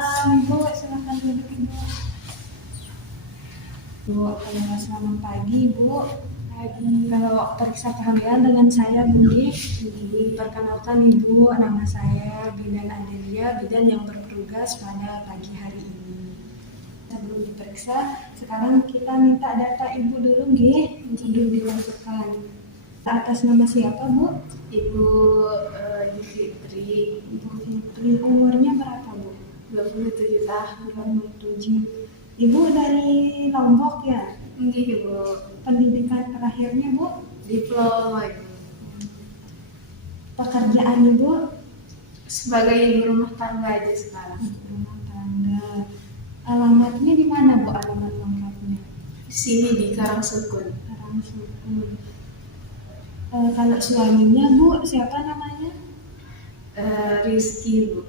Waalaikumsalam, Ibu. Silakan duduk, Ibu. Bu, selamat pagi, Bu. Kalau periksa kehamilan dengan saya, Bu, perkenalkan Ibu, nama saya Bidan Adelia, bidan yang bertugas pada pagi hari ini. Sebelum diperiksa, sekarang kita minta data Ibu dulu, untuk dilanjutkan. Atas nama siapa, Bu? Ibu Fitri. Ibu Fitri, umurnya berapa, Bu? 27 tahun. 27. Ibu dari Lombok ya? Enggak, Ibu. Pendidikan terakhirnya, Bu? Diploma, Ibu. Pekerjaan Ibu? Sebagai ibu rumah tangga aja sekarang. Rumah tangga. Alamatnya di mana, Bu? Alamat lengkapnya? Sini di Karangsukun. Karangsukun. Kalau suaminya, Bu, siapa namanya? Rizky, Bu.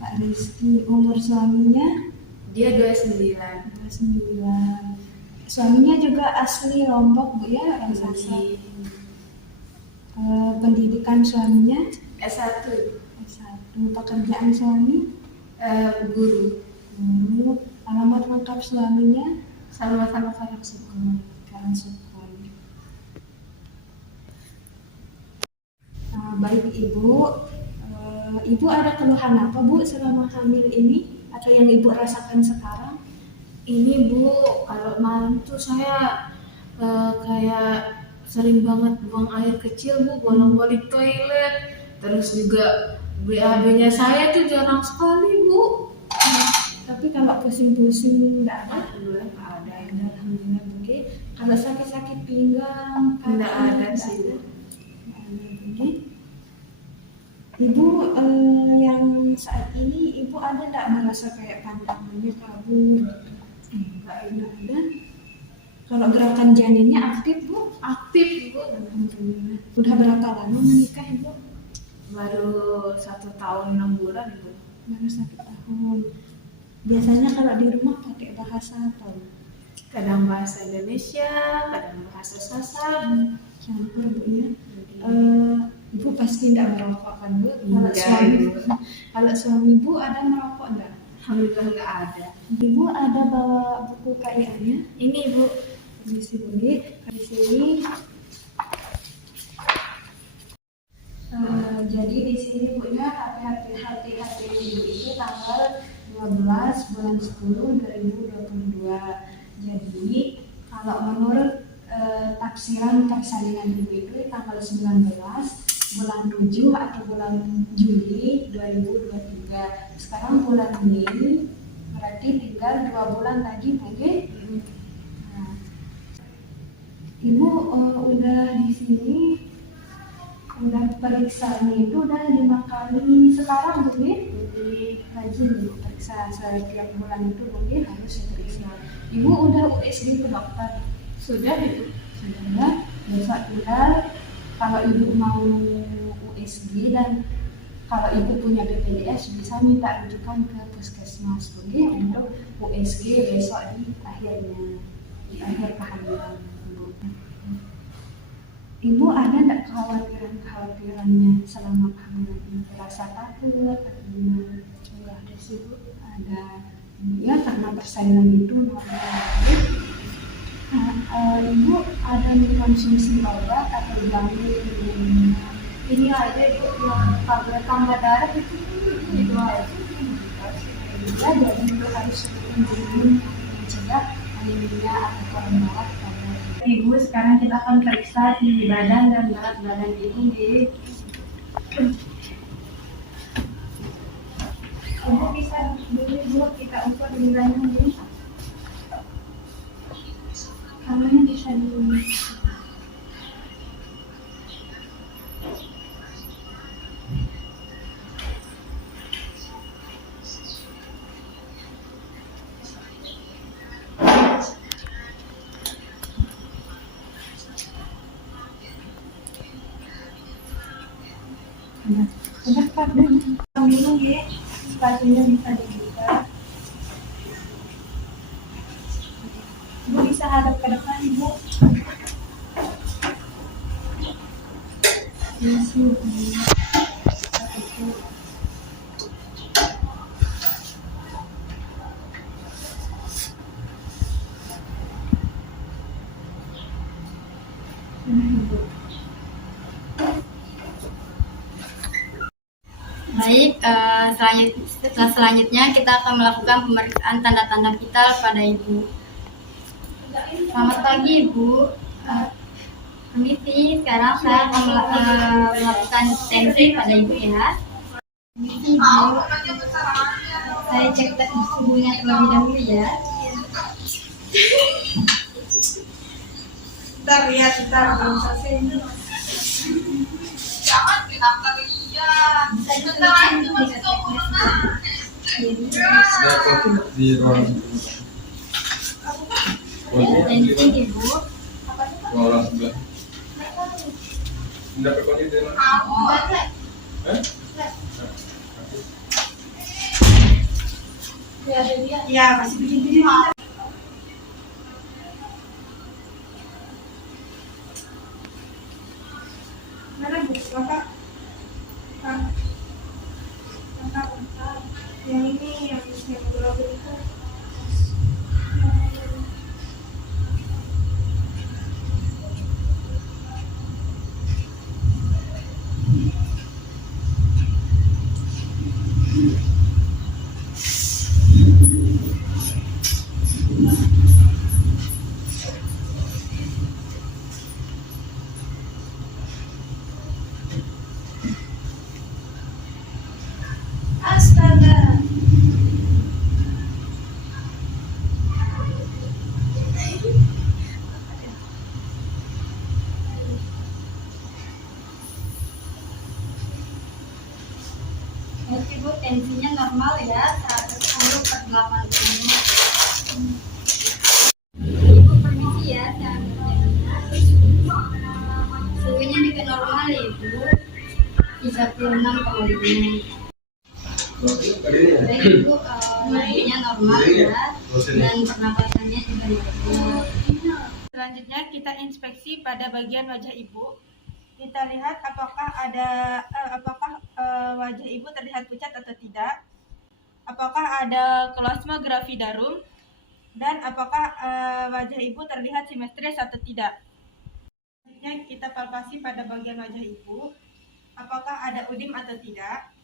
Pak Rizky. Umur suaminya? Dia 29. 29. Suaminya juga asli Lombok, Bu, ya? Asli. Pendidikan suaminya? S1. S1. Pekerjaan suami? Guru. Guru. Alamat lengkap suaminya? Sama-sama Karangsukun. Karangsukun. Baik, Ibu. Ibu ada keluhan apa, Bu, selama hamil ini? Atau yang Ibu rasakan sekarang? Ini, Bu, kalau malam tuh saya kayak sering banget buang air kecil, Bu, bolak-balik toilet. Terus juga BAB-nya saya tuh jarang sekali, Bu. Tapi kalau pusing-pusing enggak ada? Alhamdulillah nggak ada. Alhamdulillah, Bu. Kalau sakit-sakit pinggang, Nggak kaki, ada sih, Bu. Nggak ada, Bu. Ibu yang saat ini Ibu ada enggak merasa kayak pantangannya kabur? Nggak ada. Kalau gerakan janinnya aktif, Bu? Aktif, Bu. Alhamdulillah. Udah berapa lama menikah, Ibu? Baru 1 tahun 6 bulan, Bu. Baru 1 tahun. Biasanya kalau di rumah pakai bahasa apa? Kadang bahasa Indonesia, kadang bahasa Sasak. Campur, Bu, ya. Ibu pasti tidak merokok kan, Bu? Kalau suami Ibu ada merokok enggak? Alhamdulillah nggak ada. Ibu ada bawa buku KIA-nya? Ini, Bu. Di sini, di sini. Jadi di sini, Bu, ya, hati-hati Ibu itu tanggal 12 bulan 10 2022. Jadi kalau menurut tafsiran persalinan Ibu itu tanggal 19 bulan 7 atau bulan Juli 2023. Sekarang bulan Mei, berarti tinggal 2 bulan lagi, Bu. Nah, Ibu udah di sini, udah periksanya itu udah 5 kali sekarang, Bu. Jadi rajin Ibu periksa setiap bulan itu, Bu, harus diperiksa. Ibu udah USG ke dokter? Sudah, Ibu. Sudah. Besok tinggal kalau Ibu mau USG dan kalau Ibu punya BPJS bisa minta rujukan ke puskesmas, Bu, untuk USG besok di akhir kehamilan. Ibu ada enggak kekhawatirannya selama kehamilan ini? Rasa takut atau gimana? Nggak ada sih, Bu. Ada. Ya, karena persalinan itu normal. Ibu ada mengkonsumsi obat atau jamu? Ini aja, Ibu, yang tambah darah itu aja. Ya, jadi Ibu harus mencegah anemia atau kurang darah pada Ibu. Sekarang kita akan periksa tinggi badan dan berat badan Ibu. Ibu bisa dulu, Ibu, kita ukur nilainya. Kamarnya bisa dulu. Udah, Pak, minum ya, sepatunya bisa dibuka. Ibu bisa hadap ke depan, Ibu. selanjutnya kita akan melakukan pemeriksaan tanda-tanda vital pada Ibu. Selamat pagi Ibu. Permisi, sekarang saya akan melakukan tensi pada Ibu ya. Permisi Ibu. Saya cek suhunya terlebih dahulu ya. Bentar, lihat, belum selesai ini. Jangan diangkat dia. Bentar lagi masuk corona. Di ruang Tensi Ibu. orang sebelah. Mendapat kondisi dengan Ya, masih begini. Mana bu, Bapak? Yang ini, yang gula itu. Astaga. Ibu, tensinya normal ya, 110/80. Ibu permisi ya, suhunya juga normal ya Ibu, 36,5. Baik Ibu, suhunya normal ya, dan pernapasannya juga normal. Selanjutnya kita inspeksi pada bagian wajah Ibu. Kita lihat apakah wajah Ibu terlihat pucat atau tidak. Apakah ada kloasma gravidarum dan apakah wajah Ibu terlihat simetris atau tidak. Selanjutnya kita palpasi pada bagian wajah Ibu. Apakah ada udim atau tidak.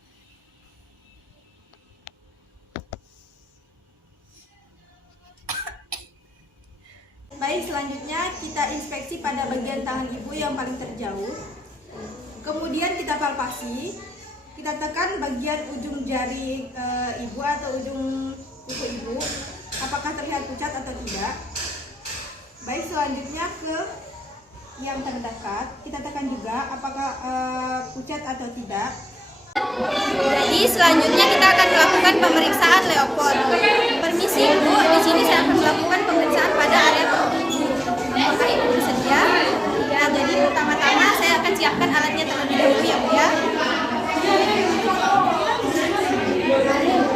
Baik, selanjutnya kita inspeksi pada bagian tangan Ibu yang paling terjauh. Kemudian kita palpasi. Kita tekan bagian ujung jari Ibu atau ujung kuku Ibu. Apakah terlihat pucat atau tidak. Baik, selanjutnya ke yang terdekat. Kita tekan juga apakah pucat atau tidak. Jadi selanjutnya kita akan melakukan pemeriksaan Leopold. Permisi Ibu, di sini saya akan melakukan pemeriksaan pada area perut Ibu. Apakah Ibu bersedia? Ya, jadi pertama-tama saya akan siapkan alatnya terlebih dahulu ya Bu ya.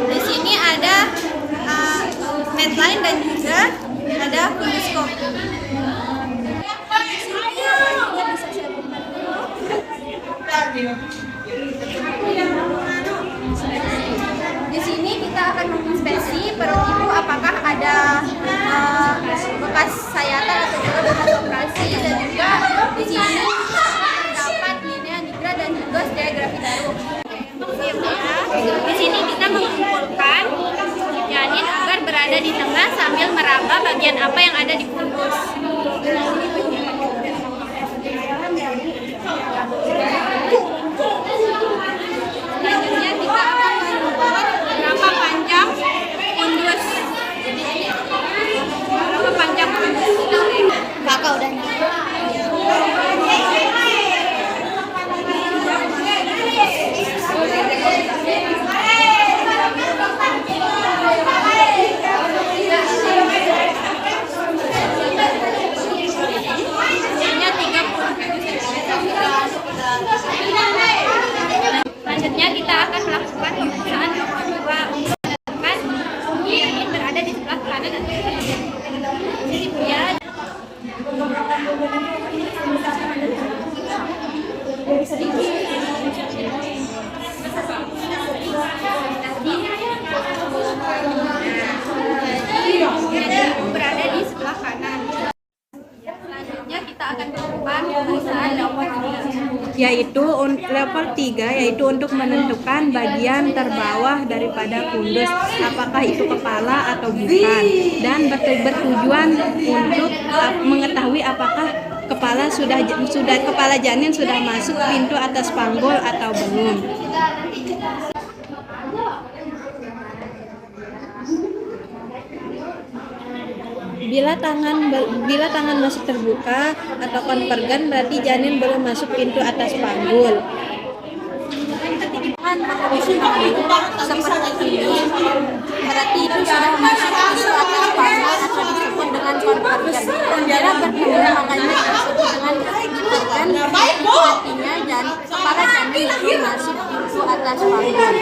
Di sini ada medline dan juga ada funduskop. Di sini kita akan menginspeksi perut Ibu apakah ada bekas sayatan atau juga bekas operasi, dan juga di sini terdapat linea nigra dan juga stria gravidarum. Di sini kita mengumpulkan janin agar berada di tengah sambil meraba bagian apa yang ada di fundus. Selanjutnya kita akan mengukur berapa panjang fundus. Berapa panjang fundus? Kakak udah selanjutnya kita akan melakukan pemeriksaan nomor 2 untuk menentukan janin berada di sebelah kanan atau sebelah kiri. Jadi Bu ya. Jadi Ibu berada di sebelah kanan. Selanjutnya kita akan melakukan pemeriksaan Leopold. yaitu level 3 yaitu untuk menentukan bagian terbawah daripada fundus, apakah itu kepala atau bukan, dan bertujuan untuk mengetahui apakah kepala kepala janin sudah masuk pintu atas panggul atau belum. Bila tangan masih terbuka atau konvergen, berarti janin belum masuk pintu atas panggul. Seperti ini, berarti itu sudah masuk pintu atas panggul atau disebut dengan konvergen. Bila bertemu makanya disebut dengan konvergen, artinya kepala janin belum masuk pintu atas panggul.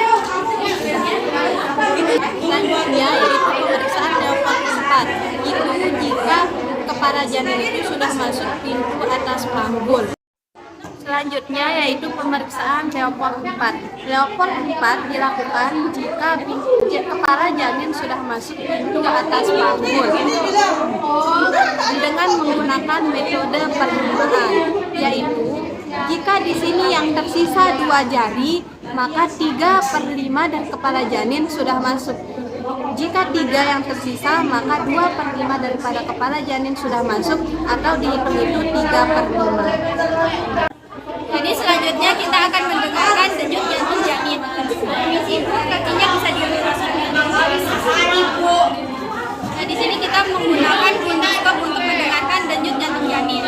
Selanjutnya yaitu pemeriksaan level 4. Itu jika kepala janin itu sudah masuk pintu atas panggul. Selanjutnya yaitu pemeriksaan Leopold 4. Leopold 4 dilakukan jika kepala janin sudah masuk pintu atas panggul dengan menggunakan metode perlumbaan, yaitu jika di sini yang tersisa 2 jari, maka 3/5 dari kepala janin sudah masuk. Jika 3 yang tersisa, maka 2/5 daripada kepala janin sudah masuk, atau dihitung itu 3/5. Jadi selanjutnya kita akan mendengarkan denyut jantung janin. Ibu kakinya bisa diluruskan. Nah, di sini kita menggunakan fundoskop untuk mendengarkan denyut jantung janin.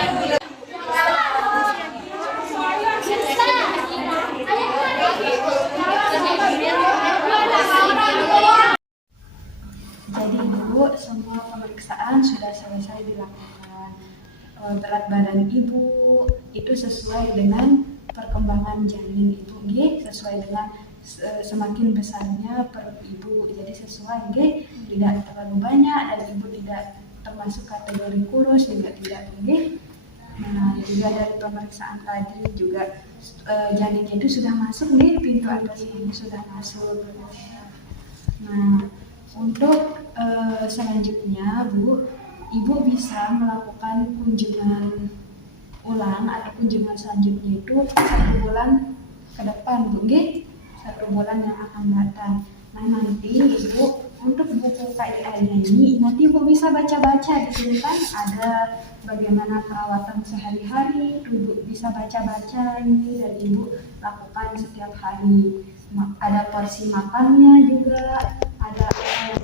Jadi dulu semua pemeriksaan sudah selesai dilakukan. Berat badan ibu itu sesuai dengan perkembangan janin ibu, sesuai dengan semakin besarnya perut ibu, jadi sesuai, tidak terlalu banyak dan ibu tidak termasuk kategori kurus juga tidak, Nah, juga dari pemeriksaan tadi juga janinnya itu sudah masuk, pintu atas ini sudah masuk. Nah, untuk selanjutnya Ibu bisa melakukan kunjungan ulang atau kunjungan selanjutnya itu 1 bulan ke depan, 1 bulan yang akan datang. Nah, nanti Ibu untuk buku KIA-nya ini nanti Ibu bisa baca-baca, di sini kan ada bagaimana perawatan sehari-hari, Ibu bisa baca-baca ini dan Ibu lakukan setiap hari. Ada porsi makannya juga, ada yang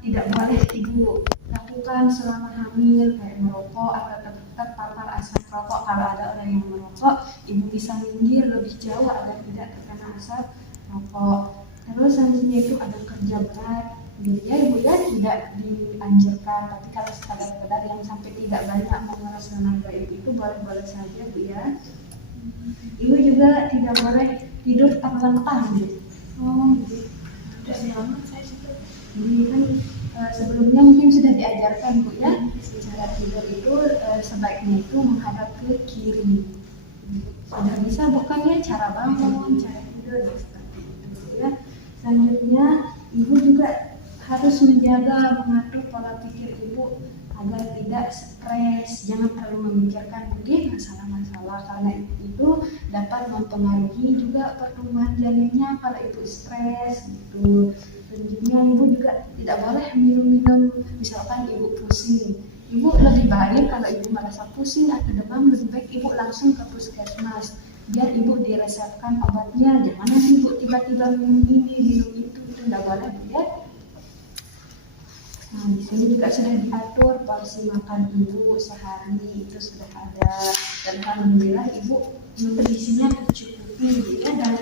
tidak boleh Ibu lakukan selama hamil, kayak merokok atau terpapar asap rokok. Kalau ada orang yang merokok, Ibu bisa minggir lebih jauh agar tidak terkena asap rokok. Terus selanjutnya itu ada kerja berat, Ibu tidak dianjurkan, tapi kalau sekadar yang sampai tidak banyak menguras tenaga itu boleh-boleh saja, Bu ya. Ibu juga tidak boleh tidur terlentang, Udah lama saya sudah. Jadi kan sebelumnya mungkin sudah diajarkan, Bu ya, cara tidur itu sebaiknya itu menghadap ke kiri. Sudah bisa bukan ya cara bangun, cara tidur seperti itu, Bu ya. Selanjutnya Ibu juga harus menjaga mengatur pola pikir Ibu agar tidak stres, jangan terlalu memikirkan masalah-masalah, karena itu dapat mempengaruhi juga pertumbuhan janinnya kalau Ibu stres gitu. Selanjutnya Ibu juga tidak boleh minum-minum, misalkan Ibu pusing. Ibu lebih baik kalau Ibu merasa pusing atau demam, lebih baik Ibu langsung ke puskesmas biar Ibu diresepkan obatnya. Jangan nanti Ibu tiba-tiba minum ini, minum itu tidak boleh ya. Nah, di sini juga sudah diatur porsi makan Ibu sehari itu sudah ada, dan alhamdulillah Ibu nutrisinya tercukupi ya, dan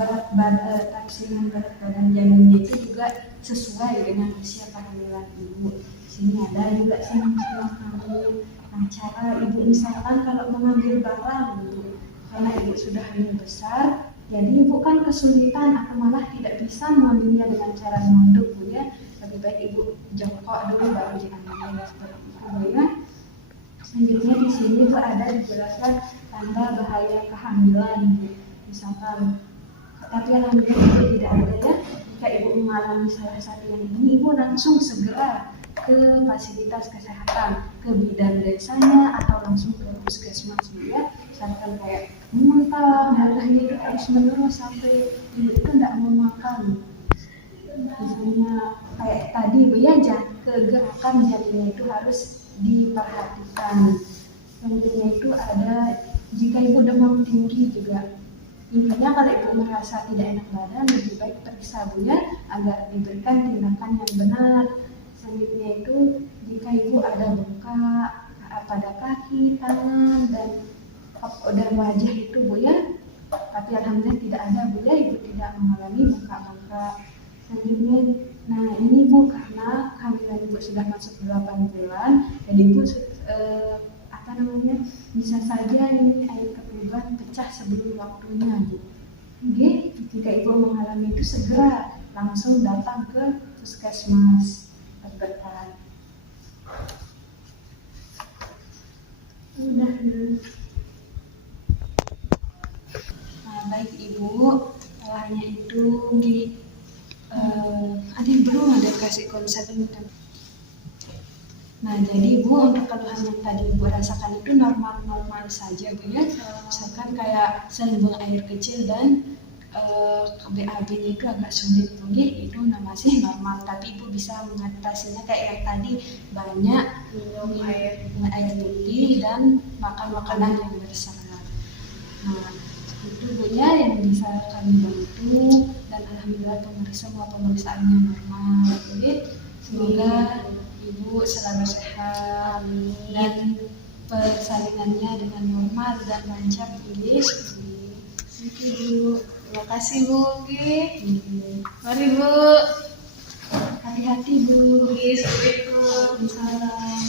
berat badan janinnya itu juga sesuai dengan usia kehamilan Ibu. Di sini ada juga silang hamil. Nah, cara Ibu misalkan kalau mengambil barang karena Ibu sudah hamil besar, jadi Ibu kan kesulitan atau malah tidak bisa mengambilnya dengan cara nunduk, Bu ya. Lebih baik Ibu jongkok dulu baru diambil seperti itu, Bu ya. Selanjutnya di sini tuh ada dijelaskan tanda bahaya kehamilan, Bu. Misalkan, tapi alhamdulillah Ibu tidak ada ya. Jika Ibu mengalami salah satu yang ini, Ibu langsung segera ke fasilitas kesehatan, ke bidan desanya atau langsung ke puskesmas ya. Misalkan kayak muntah, darahnya itu terus menerus sampai ibu itu tidak mau makan. Misalnya kayak tadi Bu ya, kegerakan jarinya itu harus diperhatikan. Selanjutnya itu ada jika ibu demam tinggi juga. Intinya kalau ibu merasa tidak enak badan, lebih baik periksa Bu ya, agar diberikan tindakan yang benar. Selanjutnya itu jika ibu ada luka pada kaki, tangan, dan wajah itu Bu ya, tapi alhamdulillah tidak ada Bu ya, ibu tidak mengalami luka-luka. Selanjutnya, nah ini Bu, karena kehamilan ibu sudah masuk 8 bulan, dan ibu bisa saja ini air ketuban pecah sebelum waktunya Bu. Oke, jika ibu mengalami itu segera langsung datang ke puskesmas terdekat. Udah dulu. Nah, baik Ibu, hanya itu adik belum ada kasih konsep tentang. Nah, jadi Bu, untuk keluhan yang tadi Ibu rasakan itu normal-normal saja Bu ya. Misalkan kayak sering buang air kecil dan BAB-nya itu agak sulit Bu, itu masih normal, tapi Ibu bisa mengatasinya kayak yang tadi, banyak minum air putih dan makan makanan yang berserat. Nah, itu Bu ya yang bisa kami bantu, dan alhamdulillah semua pemeriksaannya normal. Jadi semoga Ibu selalu sehat dan persalinannya dengan normal dan lancar Bu. Bu. Terima kasih Bu. Mari Bu. Hati-hati Bu. Assalamualaikum. Salam.